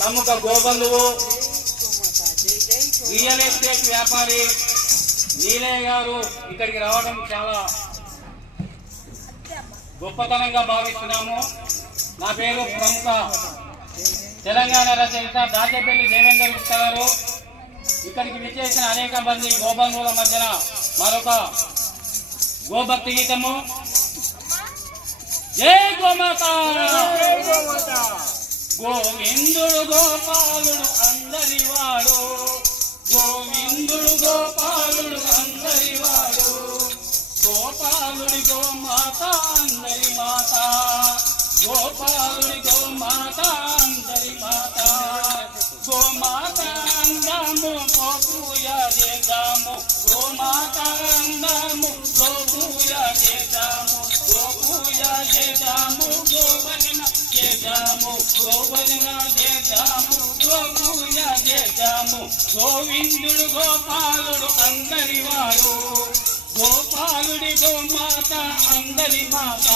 ప్రముఖ గోబంధువు real estate వ్యాపారి నీలయ్య గారు ఇక్కడికి రావడం చాలా గొప్పతనంగా భావిస్తున్నాము. నా పేరు ప్రముఖ తెలంగాణ రచయిత దాచేపల్లి దేవేంద్ర గుప్తా గారు. ఇక్కడికి విచ్చేసిన అనేక మంది గోబంధువుల మధ్యన మరొక గోభక్తి గీతము. జై గోమాత, గోవిందుడు గోపాలుడు అందరివాడు, గోవిందుడు గోపాలుడు అందరివాడు, గోపాలుడి గోమాత అందరి మాత, గోపాలుడి గోమాత అందరి మాత. గోమాత అందాము గోపూజ చేద్దాము, గోమాత అందాము గోపూజ చేద్దాము, గోపూజ చేద్దాము, గోభజన చేద్దాము, గోభజన చేద్దాము, గోపూజ చేద్దాము. గోవిందుడు గోపాలుడు అందరి వాడు, గోపాలుడి గోమాత అందరి మాత,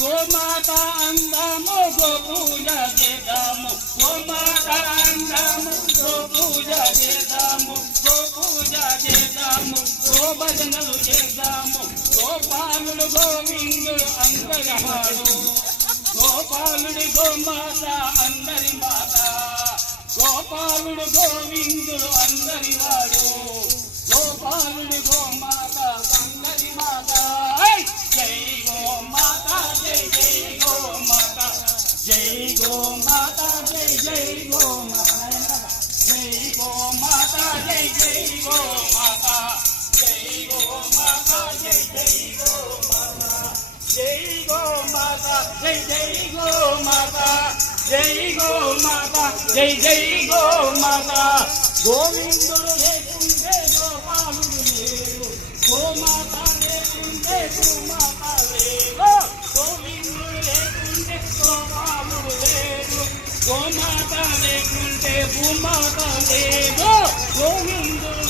గోమాత అందాము గోపూజ చేద్దాము, గోమాత అందాము గోపూజ చేద్దాము, గోపూజ చేద్దాము, గోభజనలు చేద్దాము. గోపాలుడు గోవిందుడు అందరి వాడు, గోపాలుడి గోమాత అందరి మాత, గోపాలుడు గోవిందుడు అందరి వాడు, గోపాలుడి గోమాత అందరి మాత. జై గోమాత, జై జై గోమాత, జై గోమాత, జై జై గోమాత, జై గోమాత, జై జై గోమాత, జై గోమాత, జై జై గోమాత, జై గోమాత, జై జై గోమాత, జై గోమాత, జై జై గోమాత. గోవిందుడు లేకుంటే గోపాలుడు లేరు, గోమాత లేకుంటే గోమాత లేరు, గోవిందుడు లేకుంటే గోపాలుడు లేరు, గోమాత లేకుంటే భూమాత లేరు, గోవిందుడు